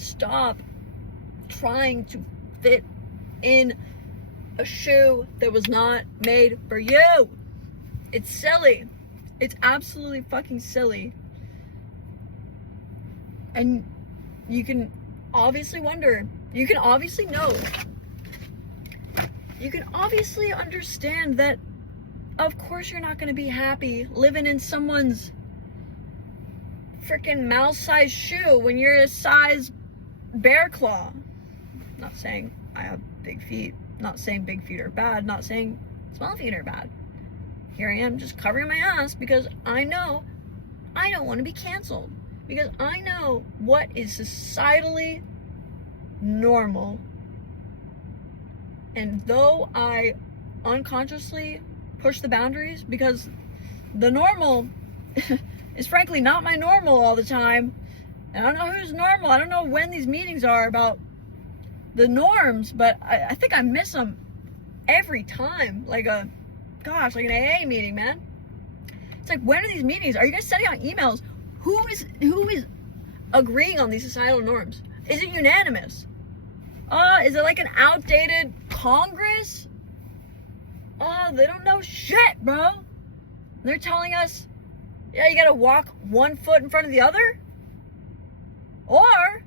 Stop trying to fit in a shoe that was not made for you. It's silly. It's absolutely fucking silly. And you can obviously wonder, you can obviously know, you can obviously understand that of course you're not going to be happy living in someone's freaking mouse-sized shoe when you're a size bear claw. Not saying I have big feet, not saying big feet are bad, not saying small feet are bad. Here I am just covering my ass because I know I don't want to be canceled. Because I know what is societally normal. And though I unconsciously push the boundaries, because the normal is frankly not my normal all the time. And I don't know who's normal. I don't know when these meetings are about the norms, but I think I miss them every time. Like an AA meeting, man. It's like, when are these meetings? Are you guys sending out emails? Who is agreeing on these societal norms? Is it unanimous? Is it like an outdated Congress? They don't know shit, bro. They're telling us, yeah, you gotta walk one foot in front of the other? Or,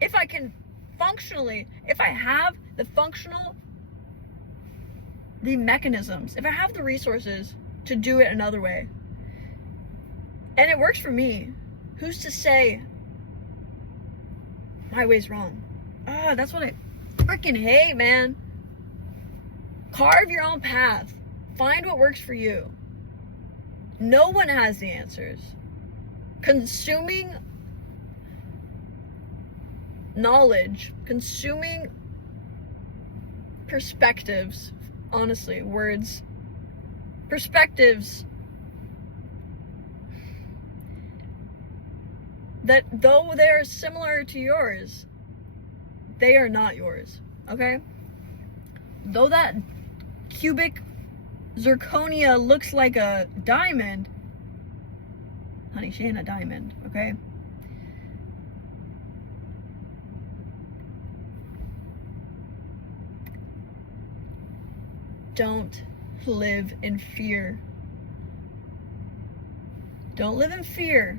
if I can functionally, if I have the mechanisms, if I have the resources to do it another way, and it works for me, who's to say my way's wrong? That's what I freaking hate, man. Carve your own path. Find what works for you. No one has the answers. Consuming knowledge, consuming perspectives, honestly, perspectives that though they are similar to yours, they are not yours, okay? Though that cubic zirconia looks like a diamond, honey, she ain't a diamond, okay? Don't live in fear. Don't live in fear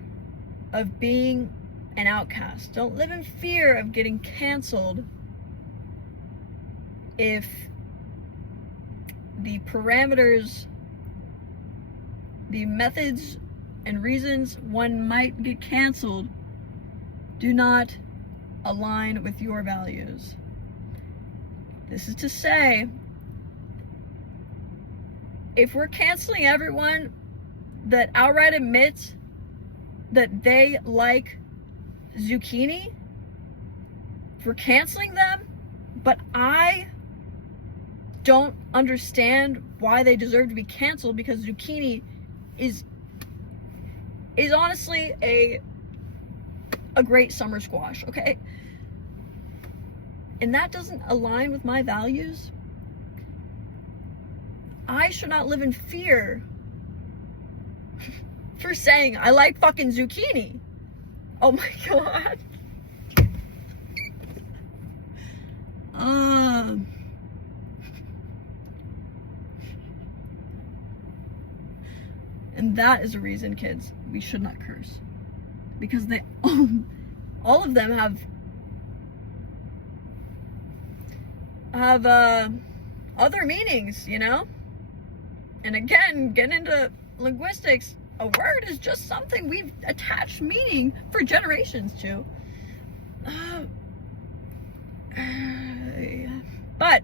of being an outcast. Don't live in fear of getting canceled if the parameters, the methods and reasons one might get canceled do not align with your values. This is to say, if we're canceling everyone that outright admits that they like zucchini, if we're canceling them, but I don't understand why they deserve to be canceled, because zucchini is honestly a great summer squash, okay? And that doesn't align with my values. I should not live in fear for saying I like fucking zucchini. Oh my god. And that is a reason, kids, we should not curse. Because they all of them have other meanings, you know? And again, getting into linguistics, a word is just something we've attached meaning for generations to. But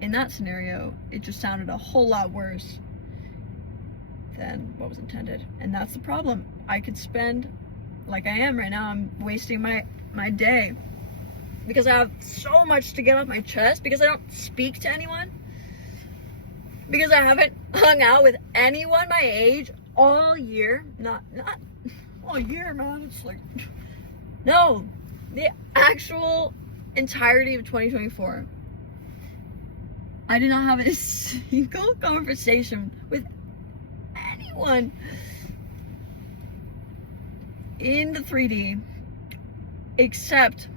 in that scenario, it just sounded a whole lot worse than what was intended. And that's the problem. I could spend, like I am right now, I'm wasting my day because I have so much to get off my chest, because I don't speak to anyone, because I haven't hung out with anyone my age all year. Not all year, man. It's like, no, the actual entirety of 2024. I did not have a single conversation with anyone in the 3D except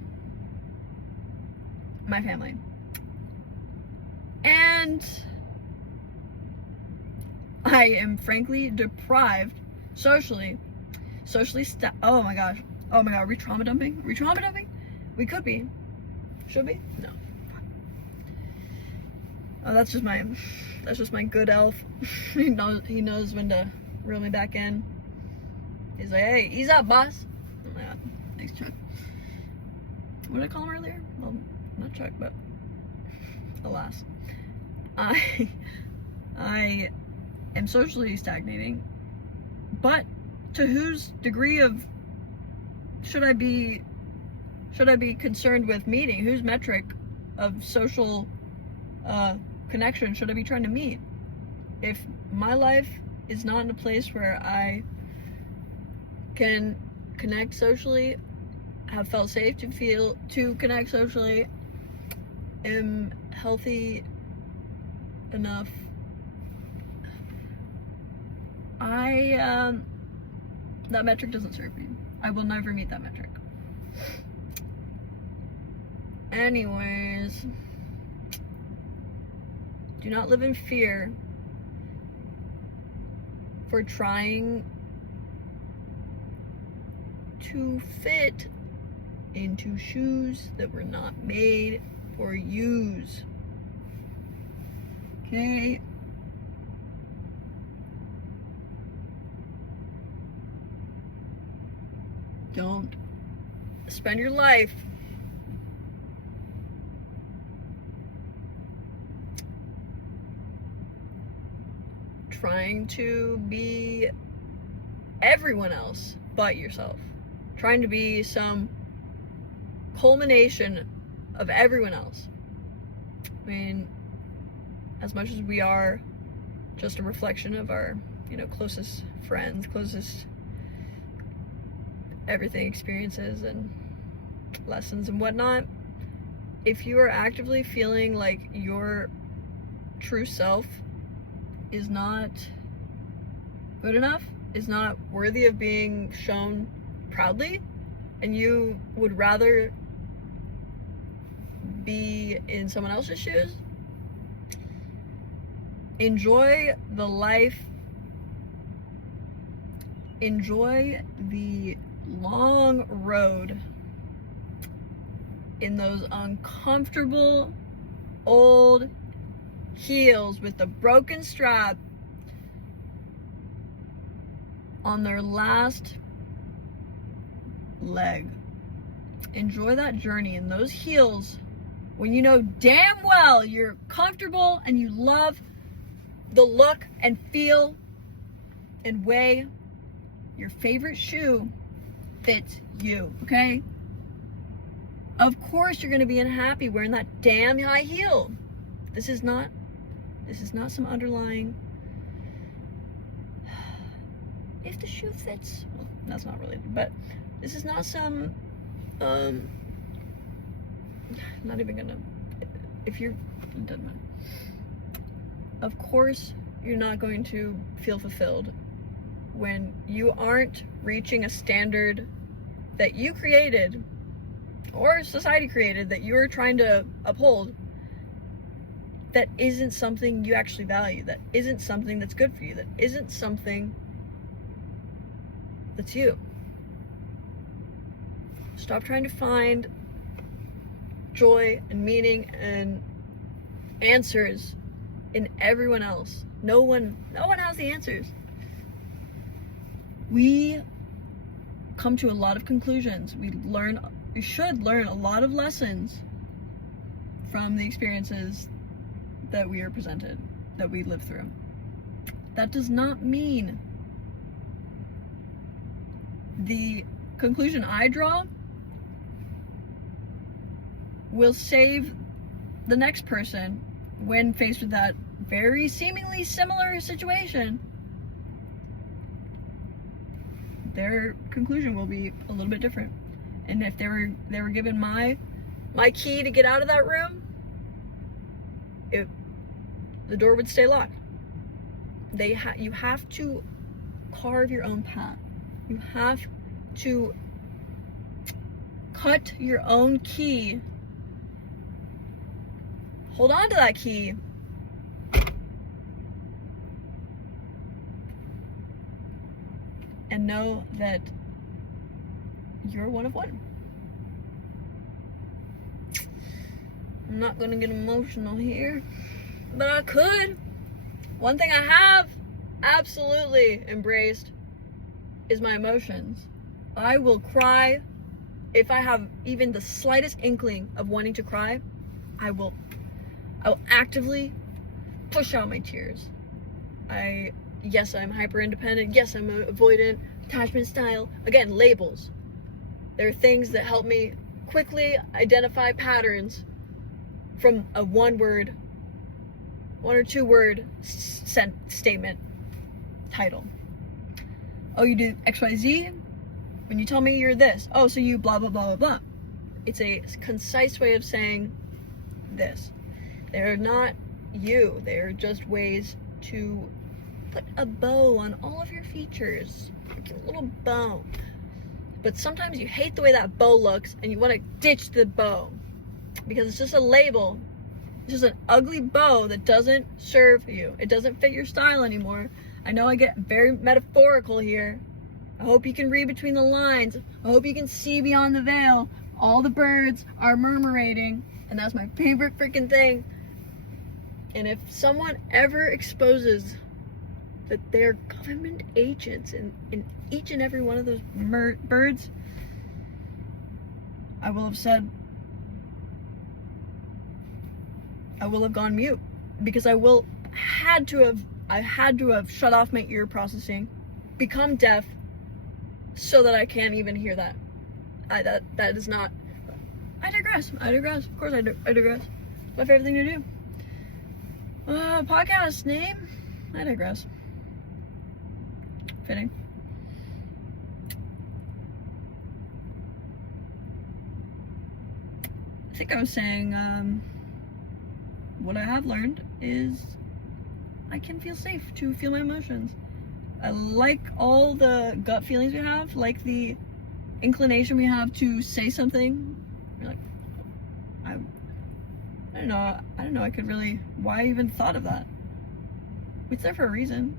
my family. And I am frankly deprived socially. Oh my gosh. Oh my god, are we trauma dumping? Are we trauma dumping? We could be. Should be? No. Oh, that's just my good elf. he knows when to reel me back in. He's like, hey, ease up, boss. Oh my god. Thanks, Chuck. What did I call him earlier? Well, not Chuck, but alas. I am socially stagnating, but to whose degree of should I be concerned with meeting? Whose metric of social connection should I be trying to meet? If my life is not in a place where I can connect socially, have felt safe to connect socially, am healthy enough, that metric doesn't serve me. I will never meet that metric. Anyways, do not live in fear for trying to fit into shoes that were not made for use. Okay? Don't spend your life trying to be everyone else but yourself. Trying to be some culmination of everyone else. I mean, as much as we are just a reflection of our, closest friends, closest everything experiences and lessons and whatnot, if you are actively feeling like your true self is not good enough, is not worthy of being shown proudly, and you would rather be in someone else's shoes, enjoy the life, enjoy the long road in those uncomfortable old heels with the broken strap on their last leg. Enjoy that journey in those heels when you know damn well you're comfortable and you love the look and feel and way your favorite shoe fits you, okay? Of course you're going to be unhappy wearing that damn high heel. This is not some underlying, if the shoe fits, well, that's not really, but this is not some, not even gonna, if you're, it doesn't matter. Of course you're not going to feel fulfilled when you aren't reaching a standard that you created or society created that you're trying to uphold, that isn't something you actually value, that isn't something that's good for you, that isn't something that's you. Stop trying to find joy and meaning and answers in everyone else. No one has the answers. We come to a lot of conclusions. We should learn a lot of lessons from the experiences that we are presented, that we live through. That does not mean the conclusion I draw will save the next person when faced with that very seemingly similar situation. Their conclusion will be a little bit different. And if they were given my key to get out of that room, the door would stay locked. You have to carve your own path. You have to cut your own key. Hold on to that key. And know that you're one of one. I'm not gonna get emotional here, but I could. One thing I have absolutely embraced is my emotions. I will cry if I have even the slightest inkling of wanting to cry. I will actively push out my tears. Yes, I'm hyper independent. Yes, I'm avoidant, attachment style. Again, labels. They're things that help me quickly identify patterns from a one or two word statement title. Oh, you do XYZ? When you tell me you're this. Oh, so you blah, blah, blah, blah, blah. It's a concise way of saying this. They're not you. They're just ways to put a bow on all of your features. Like a little bow. But sometimes you hate the way that bow looks and you want to ditch the bow. Because it's just a label. It's just an ugly bow that doesn't serve you. It doesn't fit your style anymore. I know I get very metaphorical here. I hope you can read between the lines. I hope you can see beyond the veil. All the birds are murmurating, and that's my favorite freaking thing. And if someone ever exposes that they're government agents in each and every one of those birds, I will have said, I will have gone mute, because I had to have shut off my ear processing, become deaf, so that I can't even hear that. That is not. I digress. Of course I digress. It's my favorite thing to do. Podcast name? I digress. Fitting. I think I was saying, what I have learned is I can feel safe to feel my emotions. I like all the gut feelings we have, like the inclination we have to say something. Like, I don't know, I could really, why I even thought of that? It's there for a reason.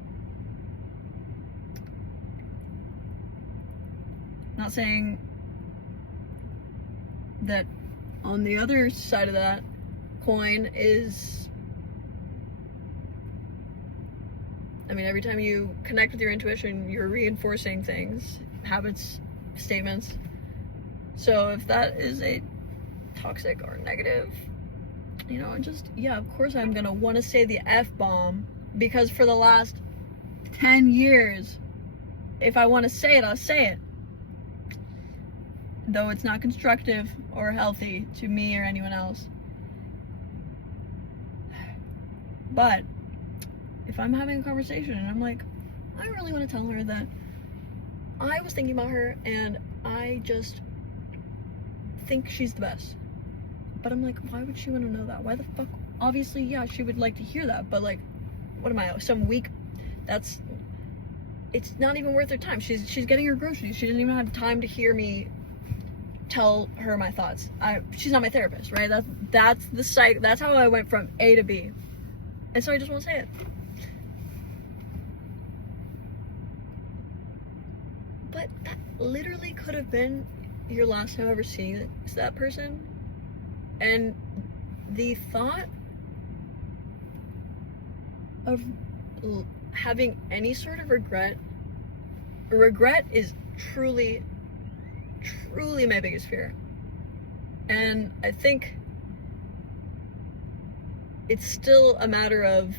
Not saying that on the other side of that coin is, I mean, every time you connect with your intuition, you're reinforcing things, habits, statements. So if that is a toxic or negative, of course I'm gonna want to say the F-bomb, because for the last 10 years, if I want to say it, I'll say it. Though it's not constructive or healthy to me or anyone else. But if I'm having a conversation and I'm like, I really want to tell her that I was thinking about her and I just think she's the best. But I'm like, why would she want to know that? Why the fuck? Obviously, yeah, she would like to hear that, but like, what am I, some weak? It's not even worth her time. She's getting her groceries. She doesn't even have time to hear me tell her my thoughts. She's not my therapist, right? That's the cycle. That's how I went from A to B. And so I just want to say it. But that literally could have been your last time ever seeing that person. And the thought of having any sort of regret is truly my biggest fear. And I think it's still a matter of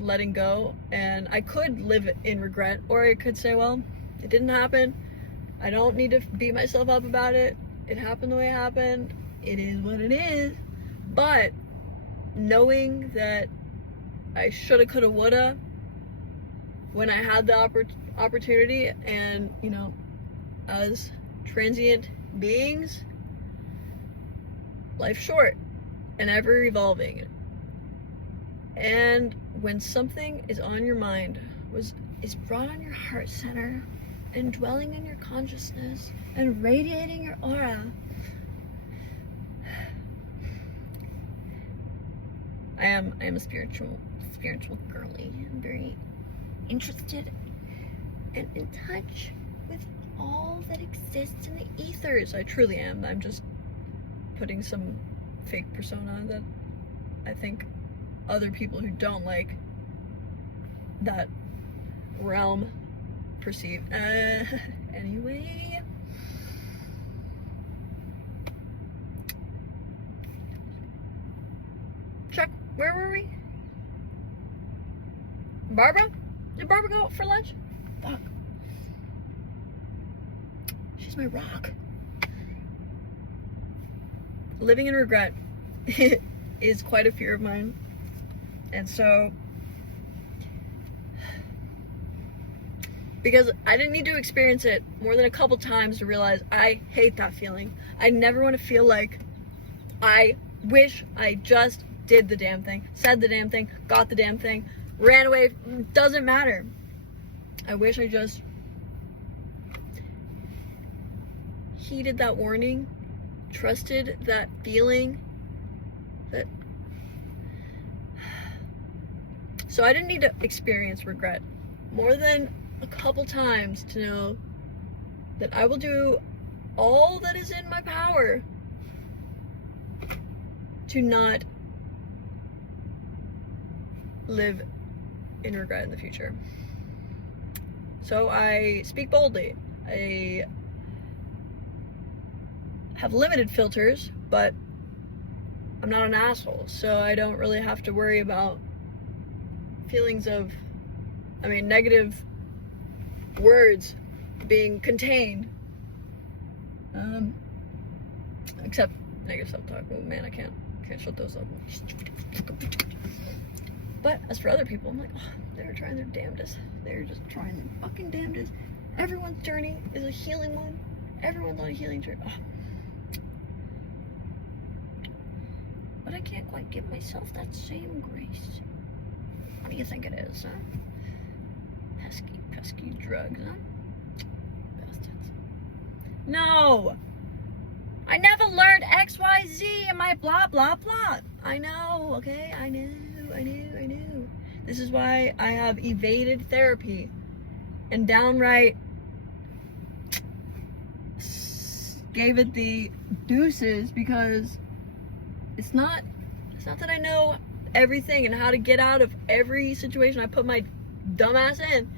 letting go. And I could live in regret, or I could say, well, it didn't happen. I don't need to beat myself up about it. It happened the way it happened. It is what it is. But knowing that I shoulda, coulda, woulda when I had the opportunity, and as transient beings, life's short and ever evolving. And when something is on your mind, is brought on your heart center and dwelling in your consciousness and radiating your aura, I am a spiritual girly. I'm very interested and in touch with all that exists in the ethers. I truly am. I'm just putting some fake persona that I think other people who don't like that realm perceive. Anyway. Chuck, where were we? Barbara? Did Barbara go out for lunch? Fuck. She's my rock. Living in regret is quite a fear of mine. And so, because I didn't need to experience it more than a couple times to realize I hate that feeling. I never want to feel like I wish I just did the damn thing, said the damn thing, got the damn thing, ran away. Doesn't matter. I wish I just heeded that warning, trusted that feeling, that. So I didn't need to experience regret more than a couple times to know that I will do all that is in my power to not live in regret in the future. So I speak boldly. I have limited filters, but I'm not an asshole, so I don't really have to worry about feelings of, negative words being contained. Except negative self-talk. Oh man, I can't shut those up. But as for other people, I'm like, oh, they're trying their damnedest. They're just trying their fucking damnedest. Everyone's journey is a healing one. Everyone's on a healing journey. Oh. But I can't quite give myself that same grace. What do you think it is, huh? Pesky drugs, huh? Bastards. No! I never learned XYZ in my blah blah blah. I know, okay? I knew. This is why I have evaded therapy and downright gave it the deuces, because it's not that I know everything and how to get out of every situation I put my dumb ass in.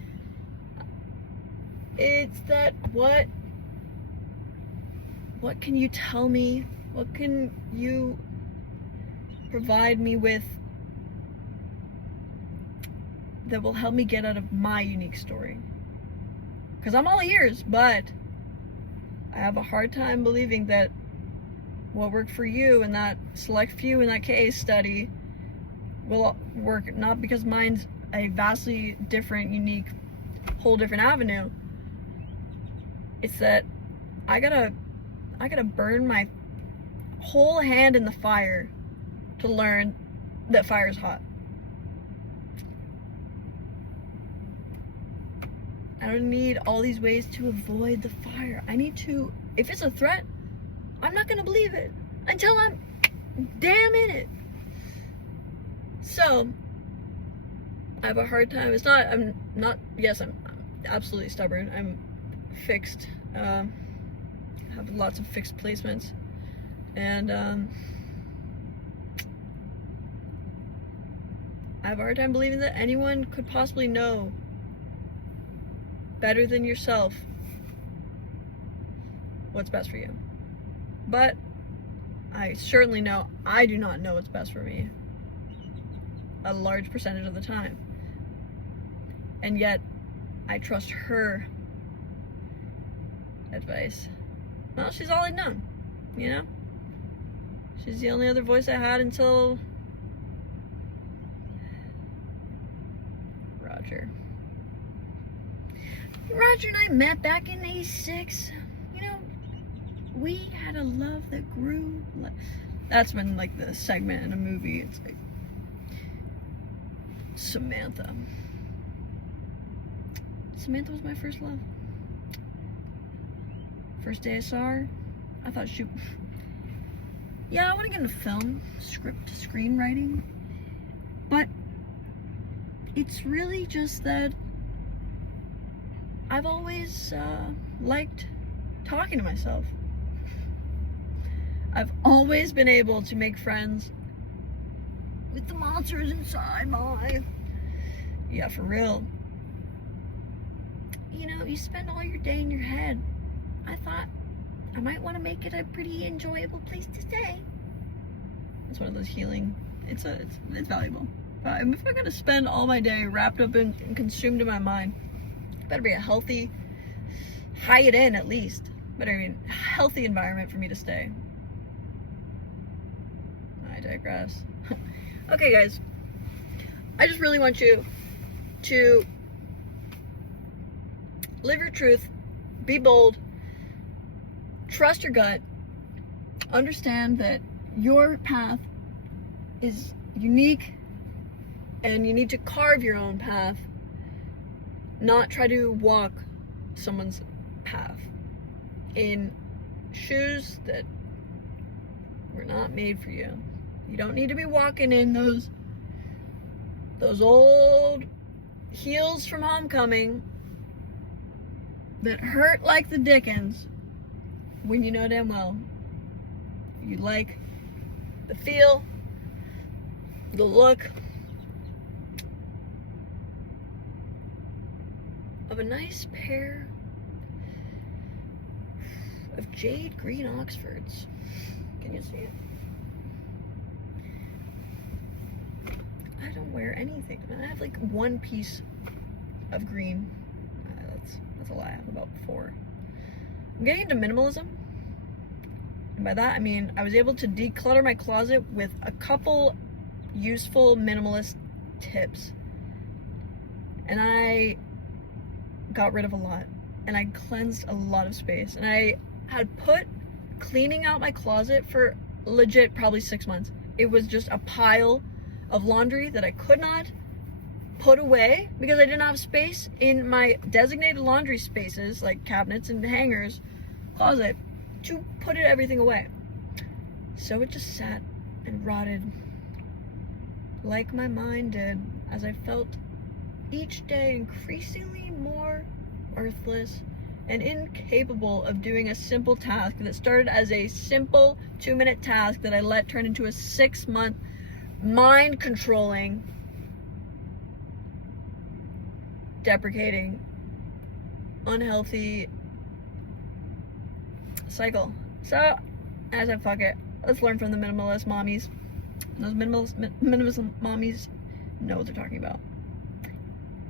It's that what can you tell me? What can you provide me with that will help me get out of my unique story? Because I'm all ears, but I have a hard time believing that what worked for you and that select few in that case study will work, not because mine's a vastly different, unique, whole different avenue. It's that I gotta burn my whole hand in the fire to learn that fire is hot. I don't need all these ways to avoid the fire. I need to, if it's a threat, I'm not gonna believe it until I'm damn in it. So, I have a hard time. I'm absolutely stubborn. I'm fixed. Have lots of fixed placements. And, I have a hard time believing that anyone could possibly know better than yourself what's best for you. But I certainly know I do not know what's best for me a large percentage of the time. And yet I trust her advice. Well, she's all I'd known, you know? She's the only other voice I had until Roger. Roger and I met back in '86. You know, we had a love that grew. That's when, like, the segment in a movie, it's like, Samantha. Samantha was my first love. First day I saw her, I thought, shoot, yeah, I want to get into film, script, screenwriting. But it's really just that I've always liked talking to myself. I've always been able to make friends with the monsters inside my... Yeah, for real. You know, you spend all your day in your head. I thought I might want to make it a pretty enjoyable place to stay. It's one of those healing. It's valuable. But if I'm gonna spend all my day wrapped up and consumed in my mind, it better be a healthy, hide it in at least. Better be a healthy environment for me to stay. I digress. Okay, guys. I just really want you to live your truth, be bold, trust your gut, understand that your path is unique and you need to carve your own path, not try to walk someone's path in shoes that were not made for you. You don't need to be walking in those old heels from homecoming that hurt like the dickens when you know damn well you like the feel, the look of a nice pair of jade green Oxfords. Can you see it? I don't wear anything. I have like one piece of green. That's a lie. I have about 4. I'm getting into minimalism. And by that I mean I was able to declutter my closet with a couple useful minimalist tips. And I got rid of a lot. And I cleansed a lot of space. And I had put cleaning out my closet for legit probably 6 months. It was just a pile of laundry that I could not put away because I didn't have space in my designated laundry spaces like cabinets and hangers, closet, to put everything away. So it just sat and rotted like my mind did as I felt each day increasingly more worthless and incapable of doing a simple task that started as a simple 2-minute task that I let turn into a 6-month mind controlling, deprecating, unhealthy cycle. So I said, fuck it. Let's learn from the minimalist mommies. And those minimalist mommies know what they're talking about.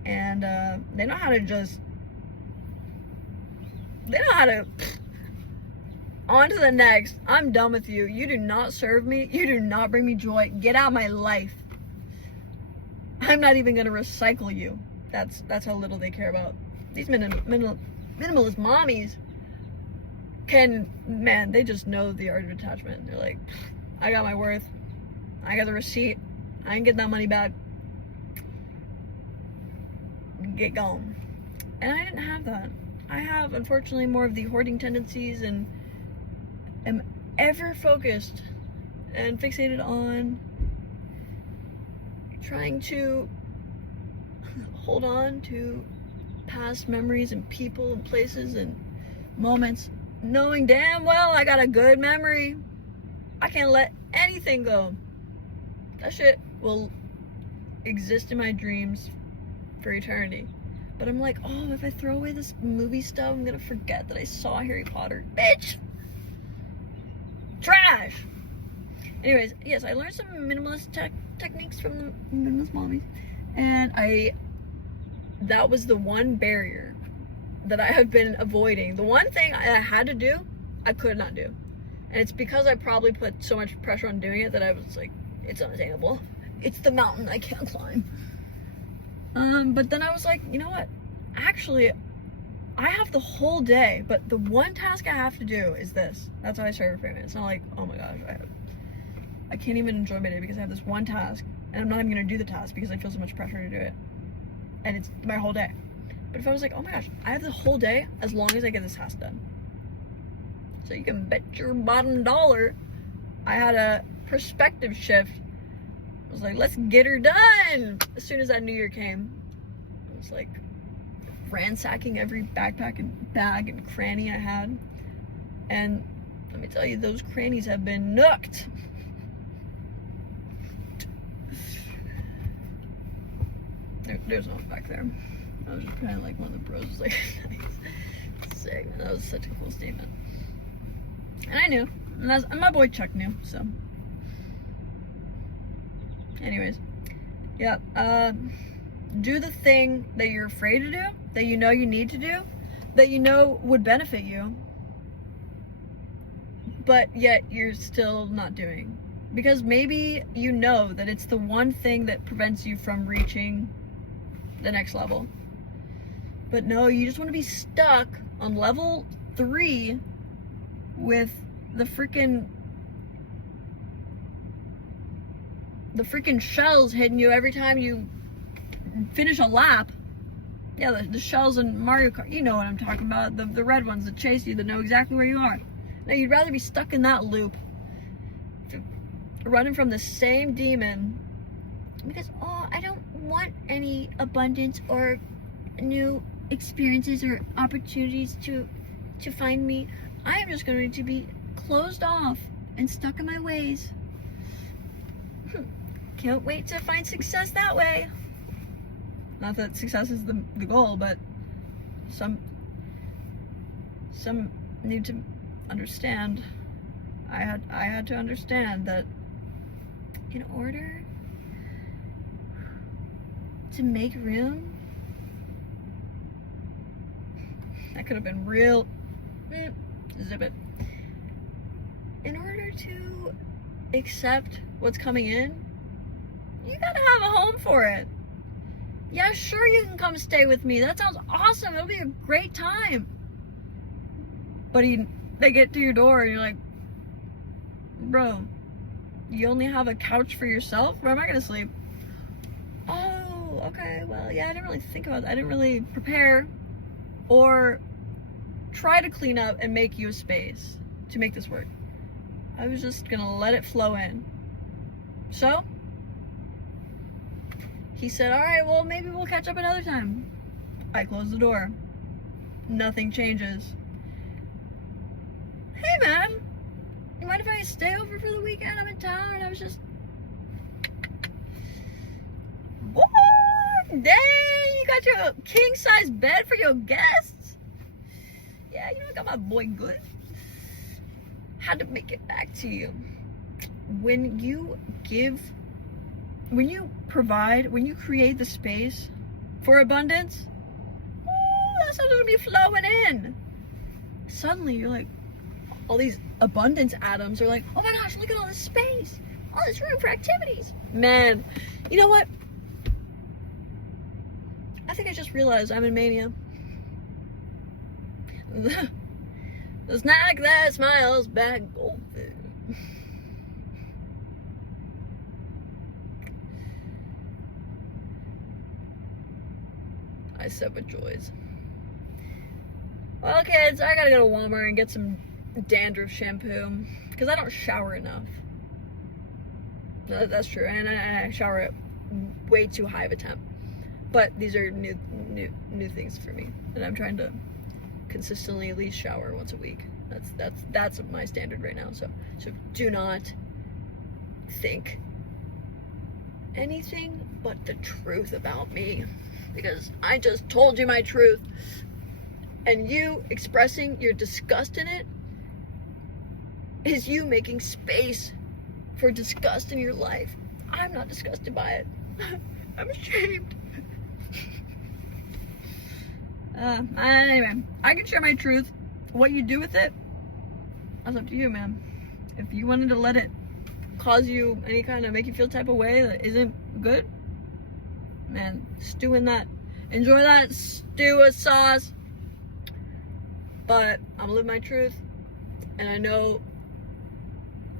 And they know how to on to the next. I'm done with you. You do not serve me. You do not bring me joy. Get out of my life. I'm not even gonna recycle you. That's how little they care about. These minimalist mommies they just know the art of detachment. They're like, I got my worth. I got the receipt. I ain't getting that money back. Get gone. And I didn't have that. I have, unfortunately, more of the hoarding tendencies and am ever focused and fixated on trying to hold on to past memories and people and places and moments, knowing damn well I got a good memory. I can't let anything go. That shit will exist in my dreams for eternity. But I'm like, oh, if I throw away this movie stuff, I'm gonna forget that I saw Harry Potter. Bitch! Trash! Anyways, yes, I learned some minimalist techniques from the minimalist mommies. And that was the one barrier that I have been avoiding. The one thing I had to do, I could not do. And it's because I probably put so much pressure on doing it that I was like, it's unattainable. It's the mountain I can't climb. But then I was like, you know what? Actually, I have the whole day, but the one task I have to do is this. That's how I started framing it. It's not like, oh my gosh, I can't even enjoy my day because I have this one task, and I'm not even gonna do the task because I feel so much pressure to do it. And it's my whole day. But if I was like, oh my gosh, I have the whole day as long as I get this task done. So you can bet your bottom dollar I had a perspective shift I was like, let's get her done. As soon as that New Year came, I was like ransacking every backpack and bag and cranny I had. And let me tell you, those crannies have been nooked. There's no one back there. I was just kind of like one of the bros was like, nice. Sick. That was such a cool statement. And I knew. And my boy Chuck knew, so. Anyways. Yeah. Do the thing that you're afraid to do, that you know you need to do, that you know would benefit you, but yet you're still not doing. Because maybe you know that it's the one thing that prevents you from reaching the next level. But no, you just want to be stuck on level 3 with the freaking shells hitting you every time you finish a lap. Yeah, the shells in Mario Kart, you know what I'm talking about. The red ones that chase you, that know exactly where you are. Now, you'd rather be stuck in that loop, running from the same demon, because, oh, I don't want any abundance or new experiences or opportunities to find me. I am just going to be closed off and stuck in my ways. Can't wait to find success that way. Not that success is the goal, but some need to understand. I had to understand that in order to make room, that could have been real. Zip it. In order to accept what's coming in, you gotta have a home for it. Yeah, sure, you can come stay with me. That sounds awesome. It'll be a great time. But they get to your door and you're like, bro, you only have a couch for yourself? Where am I gonna sleep? Oh, okay, well, yeah, I didn't really think about that. I didn't really prepare or try to clean up and make you a space to make this work. I was just gonna let it flow in. So he said, all right, well, maybe we'll catch up another time. I close the door. Nothing changes. Hey, man, you mind if I stay over for the weekend? I'm in town and I was just... What? Dang, you got your king-size bed for your guests? Yeah, you know, I got my boy good. Had to make it back to you. When you provide, when you create the space for abundance, that's not gonna be flowing in. Suddenly you're like, all these abundance atoms are like, oh my gosh, look at all this space, all this room for activities. Man, you know what? I think I just realized I'm in mania. The snack that smiles back golden. I said with joys. Well, kids, I gotta go to Walmart and get some dandruff shampoo because I don't shower enough. No, that's true, and I shower at way too high of a temp. But these are new things for me, and I'm trying to consistently at least shower once a week. That's my standard right now. So do not think anything but the truth about me, because I just told you my truth, and you expressing your disgust in it is you making space for disgust in your life. I'm not disgusted by it. I'm ashamed. Anyway, I can share my truth. What you do with it, that's up to you, man. If you wanted to let it cause you any kind of, make you feel type of way that isn't good, man, stew in that. Enjoy that stew with sauce. But I'm living my truth, and I know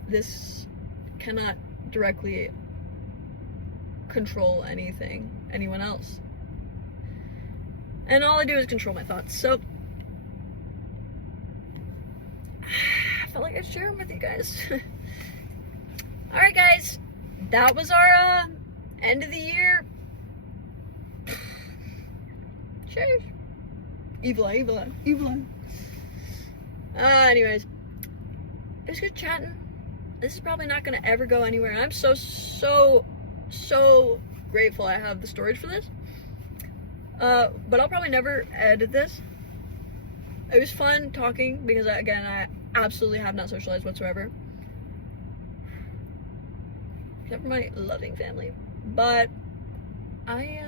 this cannot directly control anyone else. And all I do is control my thoughts. So I felt like I'd share them with you guys. Alright guys, that was our end of the year. Cheers. Evil eye. Anyways, it was good chatting. This is probably not gonna ever go anywhere, and I'm so grateful I have the storage for this. But I'll probably never edit this. It was fun talking because, again, I absolutely have not socialized whatsoever, except for my loving family. But I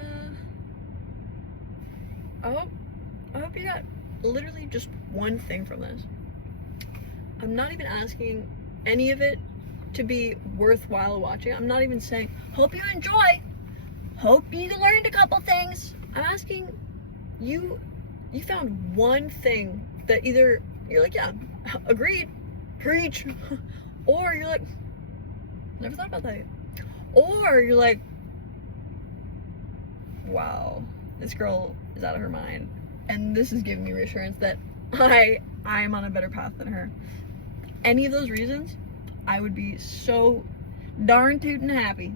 hope you got literally just one thing from this. I'm not even asking any of it to be worthwhile watching. I'm not even saying, hope you enjoy, hope you learned a couple things. I'm asking you found one thing that either you're like, yeah, agreed, preach, or you're like, never thought about that yet. Or you're like, wow, this girl is out of her mind, and this is giving me reassurance that I am on a better path than her. Any of those reasons, I would be so darn tootin' happy.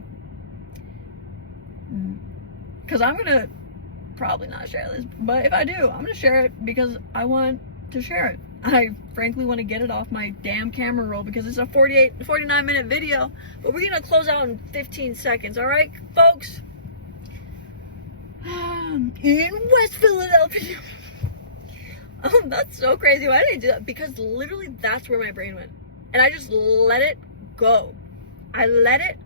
Because I'm gonna probably not share this, but if I do, I'm gonna share it because I want to share it. I frankly want to get it off my damn camera roll because it's a 49 minute video, but we're gonna close out in 15 seconds, all right, folks? In West Philadelphia. Oh, that's so crazy. Why did I do that? Because literally that's where my brain went. And I just let it go. I let it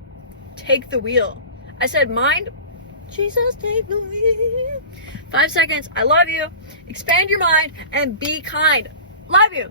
take the wheel. I said, mind, Jesus, take the wheel. 5 seconds. I love you. Expand your mind and be kind. Love you.